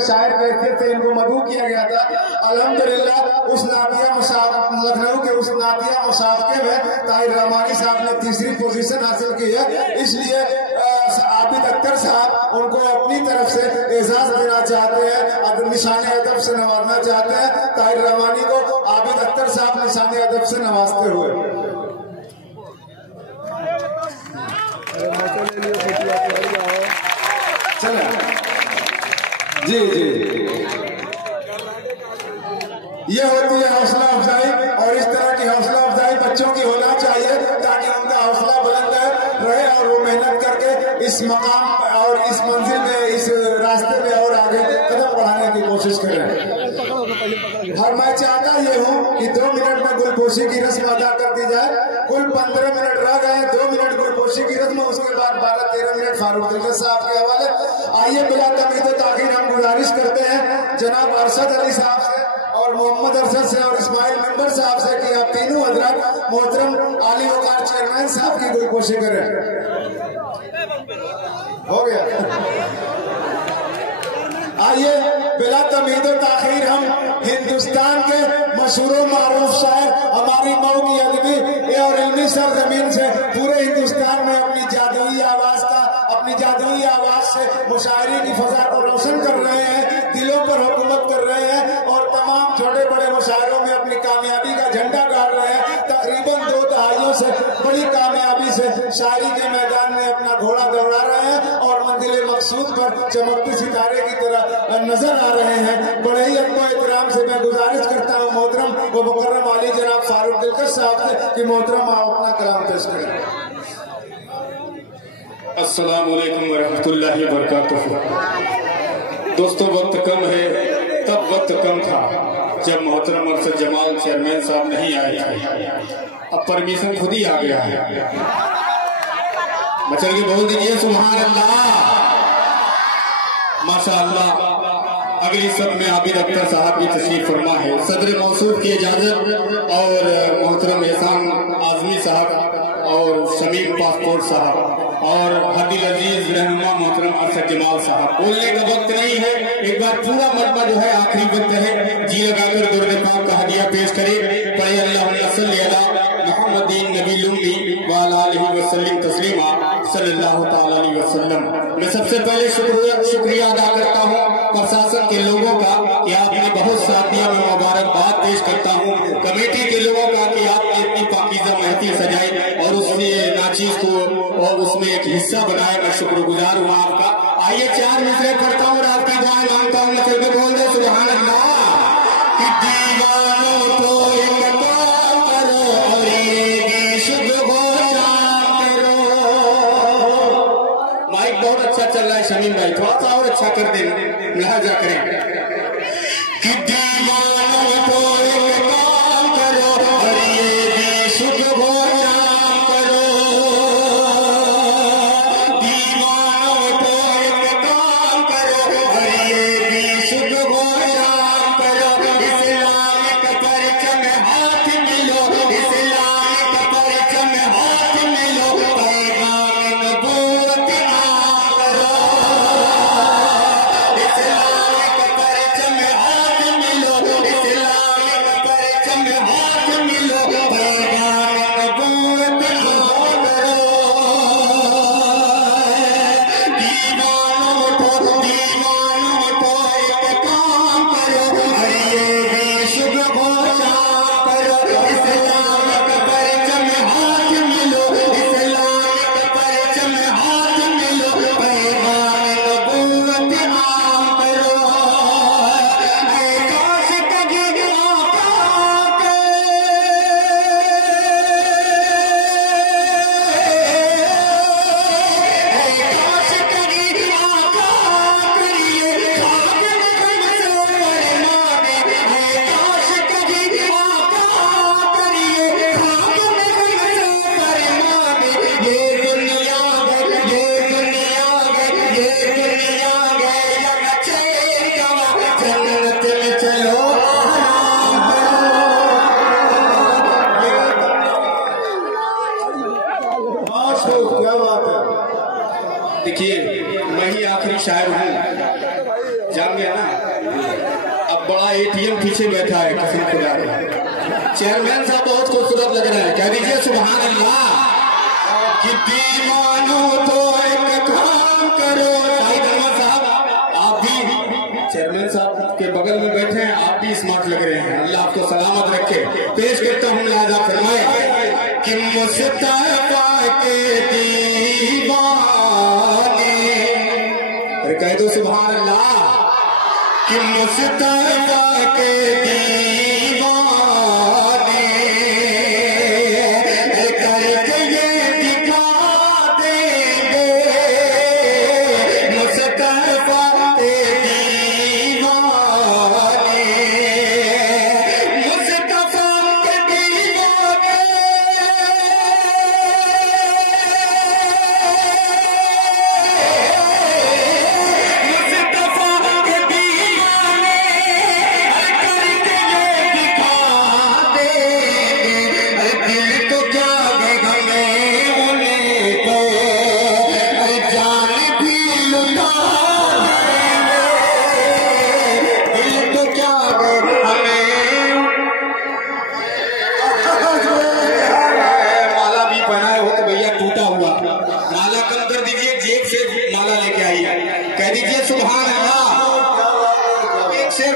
शायर कैफियत थे, इनको मदऊ किया गया था। अल्हम्दुलिल्लाह उस नादिया लखनऊ के उस नादिया मुसाबके में ताहिर रहमानी साहब ने तीसरी पोजीशन हासिल की है। इसलिए आबिद अख्तर साहब उनको अपनी तरफ से एजाज देना चाहते हैं, निशाने अदब से नवाजना चाहते हैं। ताहिर रहमानी को आबिद अख्तर साहब निशाने अदब से नवाजते हुए। चले जी जी, ये होती है हौसला अफजाई, और इस तरह की हौसला अफजाई बच्चों की होना चाहिए ताकि उनका हौसला बुलंद रहे और वो मेहनत करके इस मकाम और इस मंजिल में, इस रास्ते में और आगे कदम बढ़ाने की कोशिश करें। और मैं चाहता ये हूँ कि 2 मिनट में गुलपोशी की रस्म अदा कर दी जाए। कुल 15 मिनट रह गए, 2 मिनट गुलपोशी की रस्म, उसके बाद 12-13 मिनट फारूक दिलकश साहब के हवाले। आइए बिला तमीज़ ताखीर हम गुजारिश करते हैं जनाब अरशद अली साहब से और मोहम्मद अरशद से और इस्माइल मेंबर साहब से कि आप तीनों हजरात मोहतरम आली वकार चेयरमैन साहब की गुलपोशी करें। हो गया। आइए बिला तमीज़ ताखीर हम हिंदुस्तान के मशहूर मारूफ शायर, हमारी मऊ की अदबी और इल्मी सरजमीन से पूरे हिंदुस्तान में अपनी जादुई आवाज से मुशायरे की फजा को रोशन कर रहे हैं, दिलों पर हुकूमत कर रहे हैं और तमाम छोटे बड़े मुशायरों में अपनी कामयाबी का झंडा गाड़ रहे हैं। तकरीबन 2 दहाइयों से बड़ी कामयाबी से शायरी के मैदान में अपना घोड़ा दौड़ा रहे हैं और मंजिल मकसूद पर चमकते सितारे की तरह नजर आ रहे हैं। बड़े ही अदब एहतराम से मैं गुजारिश करता हूँ मोहतरम व मुकर्रम आली जनाब फारूक दिलकश साहब से कि मोहतरम आप अपना कलाम पेश करें। अस्सलामु अलैकुम वरहमतुल्लाहि वबरकातुहू। दोस्तों, वक्त कम है, तब वक्त कम था जब मोहतरम अरशद जमाल चेयरमैन साहब नहीं आए थे। अब परमिशन खुद ही आ गया है। मचल के बोल दीजिए सुभान अल्लाह, माशाअल्लाह। अगली सब में आबिद अख्तर साहब की तशरीफ फरमा है। सदर मौसूफ की इजाजत और मोहतरम एहसान आजमी साहब और शमीम पासपोर्ट साहब और हदील अजीज रहनुमा मोहतरम अरशद जमाल साहब। बोलने का वक्त नहीं है, एक बार पूरा मरतबा जो है आखिरी वक्त है, जी लगाकर दुर्द पाक का हदिया पेश करे। पढ़े अल्लाहुम्मा सल्ली अला मुहम्मदिन नबील उम्मी व अला आलिहि वसल्लम तस्लीमा सल्लल्लाहु तआला अलैहि वसल्लम। मैं सबसे पहले शुक्रिया अदा करता हूँ प्रशासन के लोगों का कि आपने बहुत साथ दिया। मैं मुबारकबाद पेश करता हूँ कमेटी के लोगों का कि आपने इतनी पाकीज़ा महफिल सजाई और उसने नाचीज को और उसमें एक हिस्सा बनाया। मैं शुक्रगुजार हूँ आपका। आइए 4 मिसरे पढ़ता हूँ और आपकी दुआएं मांगता हूँ। चल के बोल दे सुभान अल्लाह। कि दीवानों को इकट्ठा करो और ये भी शुद्ध हो करो। माइक बहुत अच्छा चल रहा है शमीम भाई, थोड़ा सा और अच्छा कर दे, लिहाजा करें। कि दीवानों को इकट्ठा करो और ये भी शुद्ध हो इस्लाम गया ना, अब बड़ा एटीएम पीछे बैठा है कसम खुदा के। चेयरमैन साहब बहुत खूबसूरत लग रहे हैं, कह दीजिए सुभान अल्लाह। कि दीवानो तो एक काम करो। शाहिद अहमद साहब आप भी चेयरमैन साहब के बगल में बैठे हैं, आप भी स्मार्ट लग रहे हैं, अल्लाह आपको सलामत रखे। पेश करता हूँ लिहाजा फरमाए कि मुस्तफा के दीवाने, अरे कह दो सुभान अल्लाह। कि मुस्तफा के दीवाने करके ये दिखा देंगे, मुस्तफा के दीवाने, मुस्तफा के दीवाने,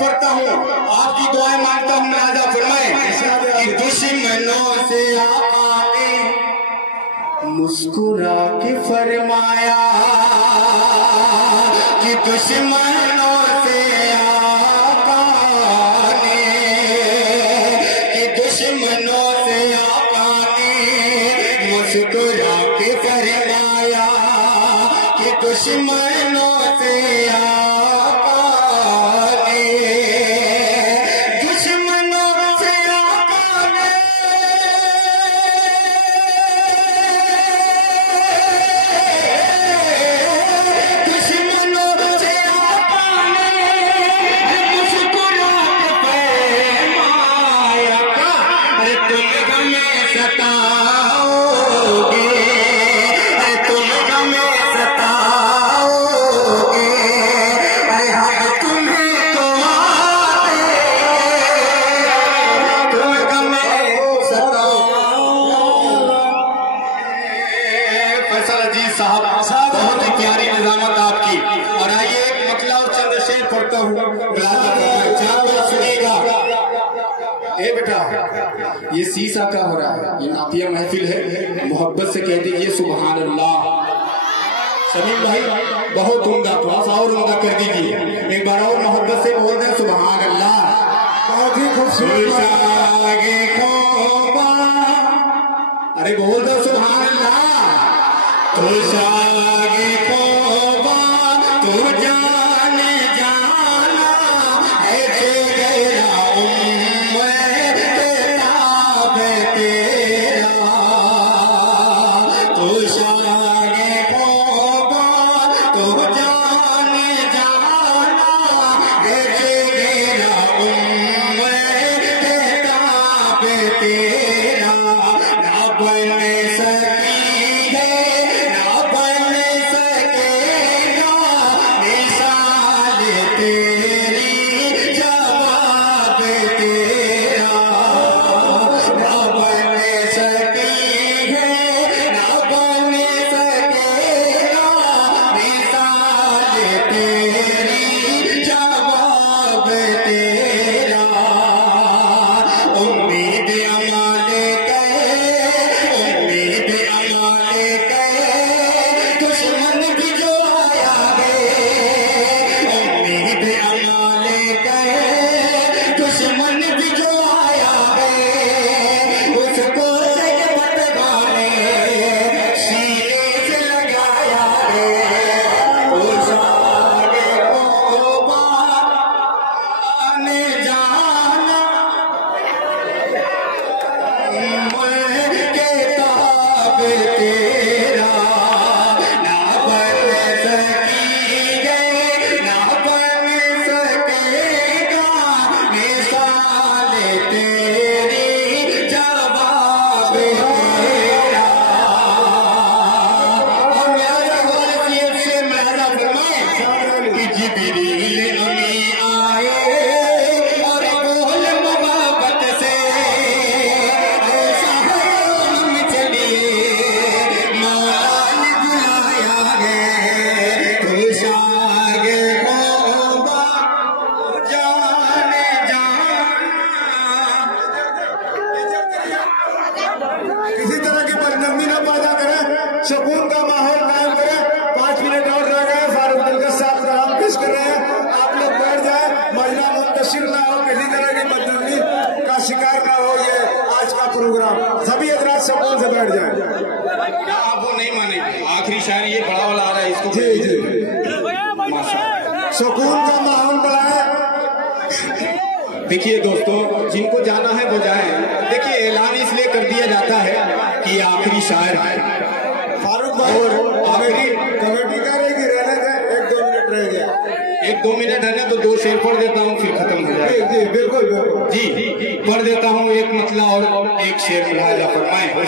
पढ़ता हूँ आपकी दुआएं मांगता हूँ। लिहाजा फरमाए कि दुश्मनों से आने मुस्कुरा के फरमाया, कि दुश्मनों से आका ने, कि दुश्मनों से आका ने मुस्कुरा के फरमाया, कि दुश्मनों से बहुत ही प्यारी निजामत आपकी। और आइए एक मतला और चंद शेर पढ़ता हूँ, सुनिएगा। ए बेटा ये शीशा का हो रहा है, ये नातिया महफिल है, मोहब्बत से कह दीजिए सुभान अल्लाह। समीम भाई बहुत उम्दा, थोड़ा सा और उम्दा कर दीजिए, एक बार और मोहब्बत से बोल दें सुभान अल्लाह। बहुत ही खूबसूरत। अरे बोल दो सुभान अल्लाह। तो शागे खोबा तू जाने जाना है तेरा उम्र तेरा, तो शागे खोबा तू जाने जाना है तेरा उम्र तेरा, ना बने बैठ जाए। आप वो नहीं मानेंगे। आखिरी शायर ये बड़ा वाला आ रहा है, इसको जी जी माशाअल्लाह सुकून का माहौल बढ़ाए। देखिए दोस्तों, जिनको जाना है वो जाएं। देखिए ऐलान इसलिए कर दिया जाता है कि ये आखिरी शायर है। फारूक भाई कमेटी कह रही कि रहने दें, 1-2 मिनट रह गया। 1-2 मिनट है ना, तो 2 शेर पढ़ देता हूँ, फिर खत्म हो जाएगा। जी बिल्कुल बिल्कुल जी पढ़ देता हूँ, एक मतला और एक शेर मुलाहिजा फरमाएं।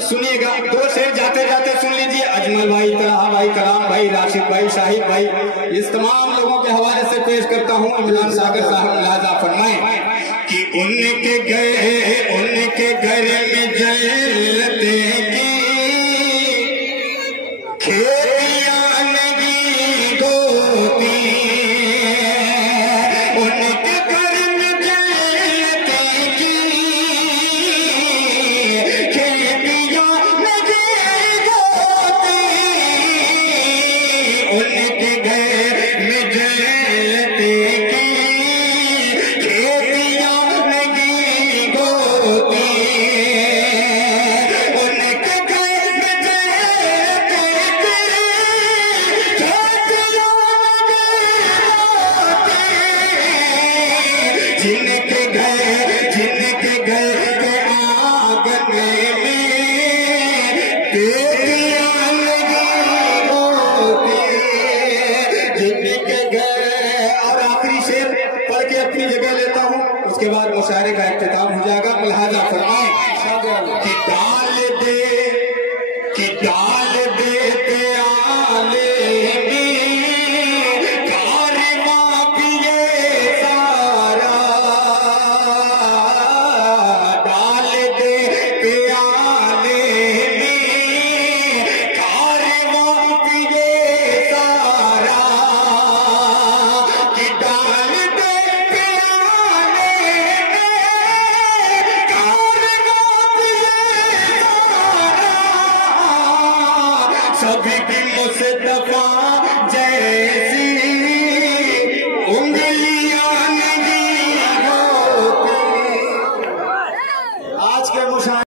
सुनिएगा, 2 शेर जाते जाते सुन लीजिए। अजमल भाई, तलहा भाई, कलाम भाई, राशिद भाई, शाहिद भाई, इस तमाम लोगों के हवाले से पेश करता हूँ। इमरान सागर साहब मुलाहिजा फरमाएं कि उनके घर में जलते की खेतियां नहीं होती, उनके घर में जलते की खेतियां नहीं होती, उनके घर में जलते की खेतियां नहीं होती, जिनके घर के आंगन में बेटियां लगी होती, जिनके घर। और आखिरी शेर पढ़ के अपनी जगह लेता हूँ, उसके बाद मुशायरे का इख्तिताम हो जाएगा। मुलाहिजा फरमाएं कि डाल दे प्याले सभी की मुस्तफा जैसी उंगलियां नहीं होती। आज के मुशाहिदे